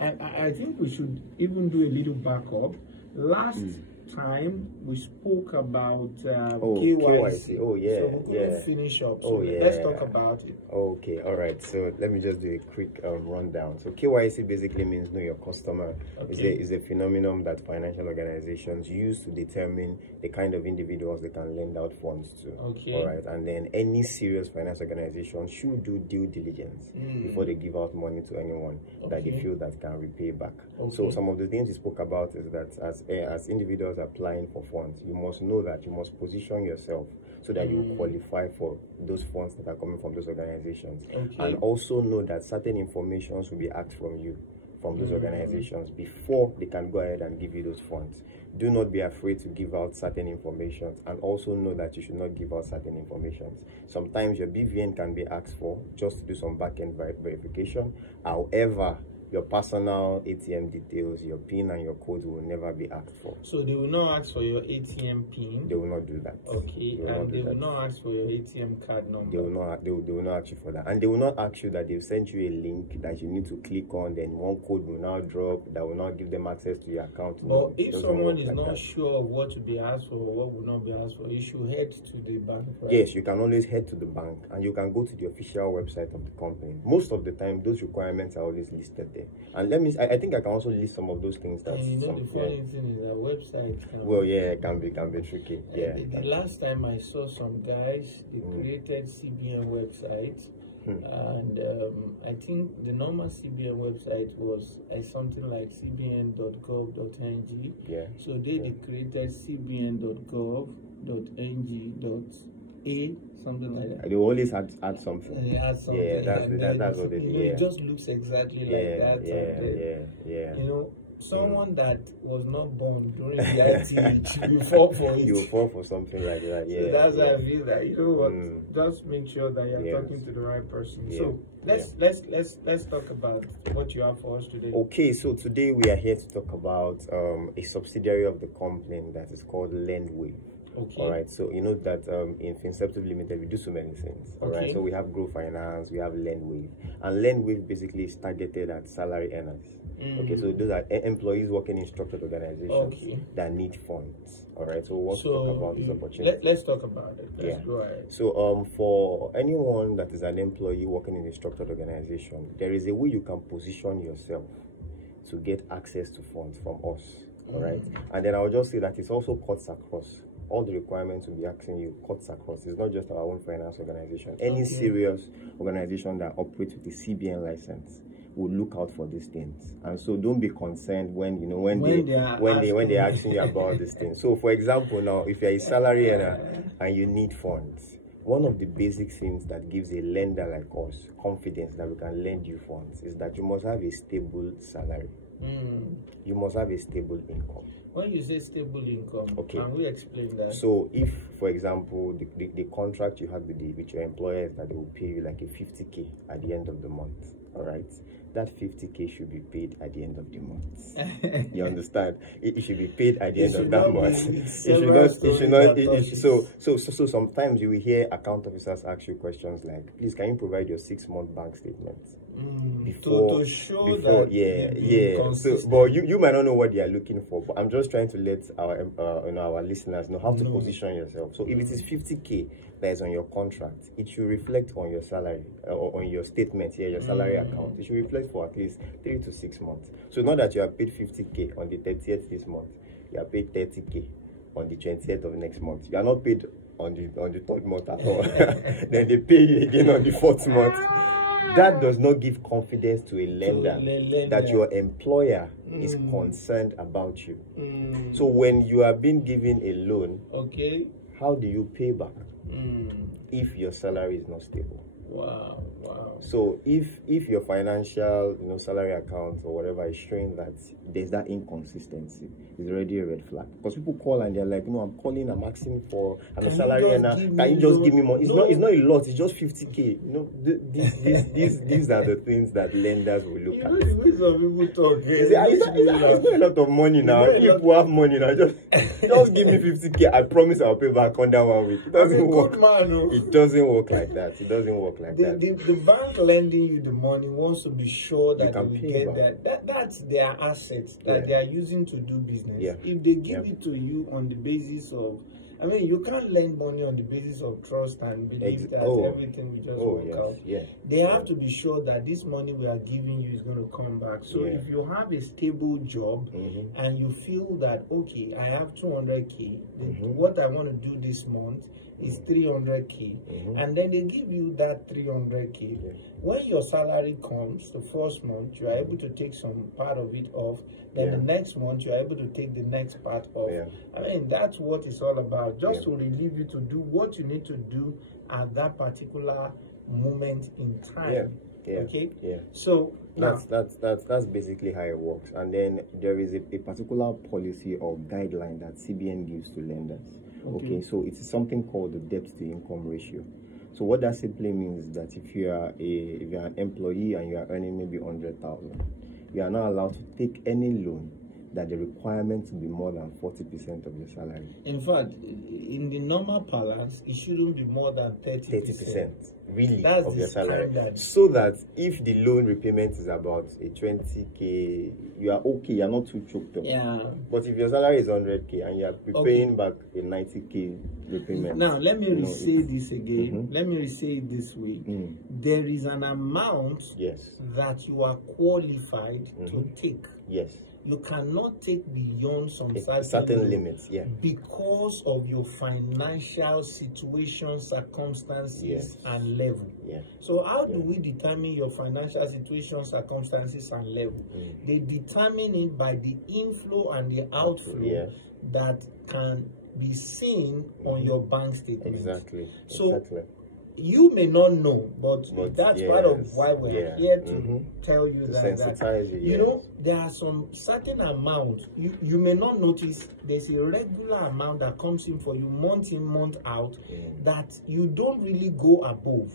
I think we should even do a little backup. Last time we spoke about KYC. Oh yeah, so we yeah. Finish up. So let's talk about it. Okay, all right. So let me just do a quick rundown. So KYC basically means know your customer. Okay. Is a phenomenon that financial organizations use to determine the kind of individuals they can lend out funds to. Okay. All right, and then any serious finance organization should do due diligence before they give out money to anyone that they feel that can repay back. Okay. So some of the things you spoke about is that as individuals applying for funds, you must know that you must position yourself so that you qualify for those funds that are coming from those organizations. Okay. And also know that certain information will be asked from you, from those organizations, before they can go ahead and give you those funds. Do not be afraid to give out certain information, and also know that you should not give out certain information. Sometimes your BVN can be asked for just to do some back-end verification. However, your personal ATM details, your PIN and your codes will never be asked for. So they will not ask for your ATM PIN? They will not do that. Okay, and they will not ask for your ATM card number? They will not ask you for that. And they will not ask you that they've sent you a link that you need to click on, then one code will now drop that will not give them access to your account. But if someone is not sure of what to be asked for or what will not be asked for, you should head to the bank, right? Yes, you can always head to the bank, and you can go to the official website of the company. Most of the time, those requirements are always listed there. And I think I can also list some of those things. That the funny thing is that website. Well, yeah, it can be tricky. Yeah. The last time I saw some guys, they created CBN websites, and I think the normal CBN website was something like cbn.gov.ng. Yeah. So they created cbn.gov.ng.a, something like that. They always add something. They add something. Yeah, that's what they do. It just looks exactly like that. Yeah. You know, someone that was not born during the ITH, you fall for it. You fall for something like that. Yeah. So that's how I feel that, you know what, just make sure that you're talking to the right person. Yeah. So let's talk about what you have for us today. Okay, so today we are here to talk about a subsidiary of the company that is called Lendwave. Okay. All right. So you know that in Finceptive Limited we do so many things. All right. So we have Grow Finance, we have Lendwave, and Lendwave basically is targeted at salary earners. Okay. So those are employees working in structured organizations that need funds. All right. So we'll talk about this opportunity. Let's talk about it. Let's go ahead. So for anyone that is an employee working in a structured organization, there is a way you can position yourself to get access to funds from us. All right. And then I'll just say that it's also cuts across. All the requirements will be asking you cuts across. It's not just our own finance organization. Any serious organization that operates with a CBN license will look out for these things. And so don't be concerned when they're asking you about these things. So for example, now if you're a salary earner and you need funds, one of the basic things that gives a lender like us confidence that we can lend you funds is that you must have a stable salary. You must have a stable income. When you say stable income, can we explain that? So if, for example, the contract you have with your employer is that they will pay you like a 50K at the end of the month, all right? That 50K should be paid at the end of the month. You understand? It should be paid at the end of that month. So sometimes you will hear account officers ask you questions like, please, can you provide your 6-month bank statement? To show that So, but you might not know what they are looking for, but I'm just trying to let our listeners know how to position yourself. So if it is 50K that is on your contract, it should reflect on your salary or on your statement here, your salary account. It should reflect for at least 3 to 6 months. So not that you are paid 50K on the 30th this month, you are paid 30K on the 20th of next month. You are not paid on the 3rd month at all. Then they pay you again on the 4th month. That does not give confidence to a lender that your employer is concerned about you. So when you are being given a loan, how do you pay back if your salary is not stable? Wow. So if your financial salary account or whatever is showing that there's that inconsistency, it's already a red flag. Because people call and they're like, I'm calling, I'm asking for, I'm a salary earner, can you just give me more? It's not a lot, it's just 50K. These are the things that lenders will look at. The way some people talk, it's not a lot of money now. People have money now. Just give me 50K. I promise I'll pay back under 1 week. It doesn't work. It doesn't work like that. like that. The bank lending you the money wants to be sure that can you pay get that's their assets that they are using to do business. If they give it to you on the basis of, I mean, you can't lend money on the basis of trust and believe that everything will just work out. They have to be sure that this money we are giving you is going to come back. So if you have a stable job and you feel that, okay, I have 200K, what I want to do this month is 300K, and then they give you that 300K. When your salary comes the first month, you are able to take some part of it off. Then the next month, you are able to take the next part off. I mean, that's what it's all about. Just to relieve you to do what you need to do at that particular moment in time. Okay. So that's basically how it works. And then there is a particular policy or guideline that CBN gives to lenders. Okay, so it's something called the debt to income ratio. So what that simply means is that if you are an employee and you are earning maybe 100,000, you are not allowed to take any loan that the requirement to be more than 40% of your salary. In fact, in the normal balance, it shouldn't be more than 30%. Really, that's of the your salary. standard. So that if the loan repayment is about a 20K, you are okay, you are not too choked up. But if your salary is 100K and you are repaying back a 90K repayment. Now, let me re-say this again. Let me re-say it this way. There is an amount that you are qualified to take. You cannot take beyond some certain limits, because of your financial situation, circumstances, and level. So how do we determine your financial situation, circumstances, and level? They determine it by the inflow and the outflow that can be seen on your bank statement. So you may not know, but that's part of why we're here to tell you that you know, there are some certain amount you may not notice. There's a regular amount that comes in for you month in, month out that you don't really go above.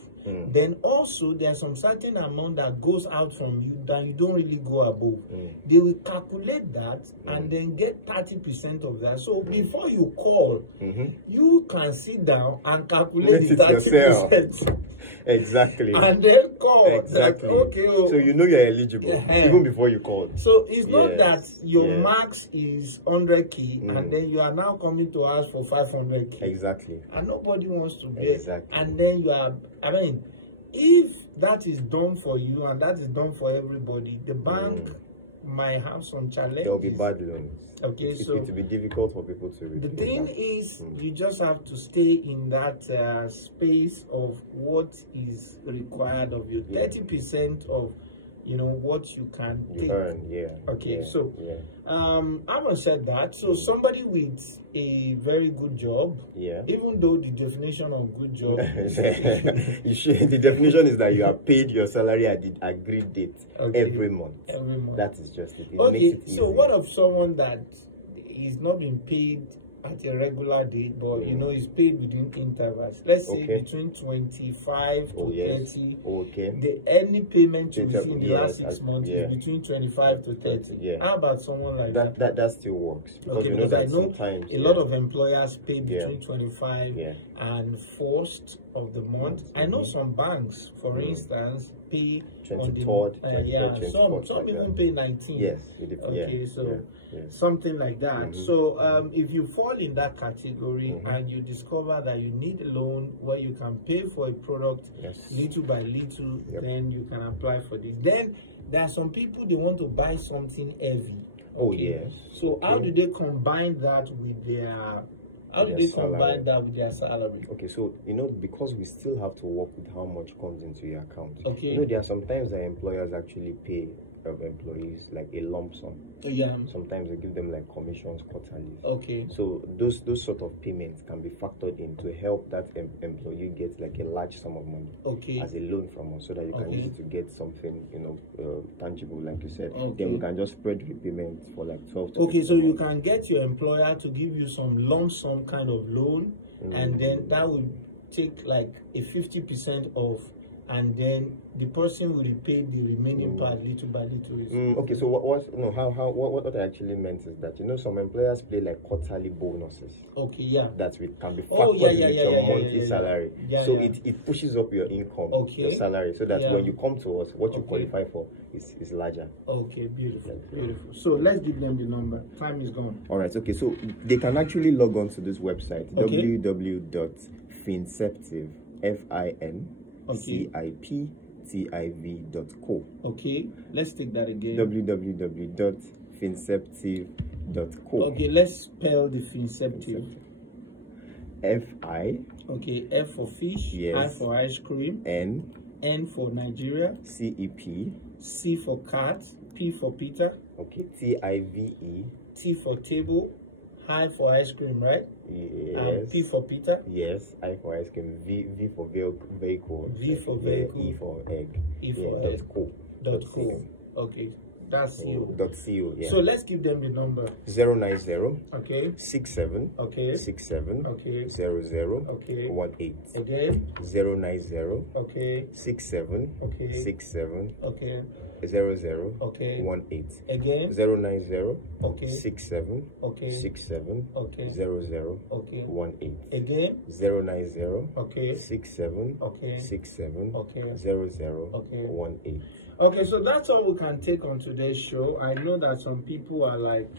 Then also there's some certain amount that goes out from you that you don't really go above. They will calculate that and then get 30% of that. So before you call, you can sit down and calculate the 30%. Exactly. And then call. Exactly. Like, okay, so you know you're eligible even before you call. So it's not that your max is 100K and then you are now coming to ask for 500K. Exactly. And nobody wants to pay. And then you are, I mean, if that is done for you and that is done for everybody, the bank might have some challenges. There will be bad loans. Okay, so it will be difficult for people to repay. The thing is, you just have to stay in that space of what is required of you. 30% of, you know, what you can take. Earn, Okay, so having said that, so somebody with a very good job, even though the definition of good job the definition is that you are paid your salary at the agreed date every month. That is just it. It makes it easy. So what of someone that is not being paid at a regular date, but you know, is paid within intervals? Let's say between 25 to 30. Any payment you receive in the last 6 months is between 25 to 30. How about someone like that? That still works. Because you know that I know sometimes a lot of employers pay between 25 and 1st of the month. I know some banks, for instance, pay 23rd, some even pay 19. Something like that. So if you fall in that category and you discover that you need a loan where you can pay for a product little by little, then you can apply for this. Then there are some people, they want to buy something heavy. So how do they combine that with their salary? Okay, so you know, because we still have to work with how much comes into your account. Okay. You know, there are sometimes that employers actually pay employees like a lump sum. Sometimes they give them like commissions quarterly. So those sort of payments can be factored in to help that employee get like a large sum of money as a loan from us, so that you can use it to get something, you know, tangible, like you said. Then we can just spread repayment for like 12 to so you can get your employer to give you some lump sum kind of loan, and then that will take like a 50% of and then the person will repay the remaining part little by little. Okay, so what I actually meant is that, you know, some employers pay like quarterly bonuses. Okay, yeah. That can be factored with your monthly salary. So yeah. It pushes up your income, your salary, so that when you come to us, what you qualify for is larger. Okay, beautiful, beautiful. So let's give them the number. Time is gone. All right, okay, so they can actually log on to this website, www.finceptive, FINCIPTIV.co. Okay, let's take that again. www.finceptive.co. Okay, let's spell the Finceptive. F-I. Okay, F for fish, yes. I for ice cream, N for Nigeria, C-E-P, C for cat, P for Peter. Okay, T-I-V-E, T for table, I for ice cream, right? Yes. And P for Peter. Yes, I for ice cream, V for vehicle, V for vehicle, E for egg, E for egg. .co. Okay, that's you. .co, yeah. So let's give them the number. 090. Okay. 67. Okay. 67. Okay. 00. Okay. 18. Again. 090. Okay. 67. Okay. 67. Okay. 00. Okay. 18. Again. 090. Okay. 67. Okay. 67. Okay. 00. Okay. 18. Again. 090. Okay. 67. Okay. 67. Okay. 00. Okay. 18. Okay, so that's all we can take on today's show. I know that some people are like,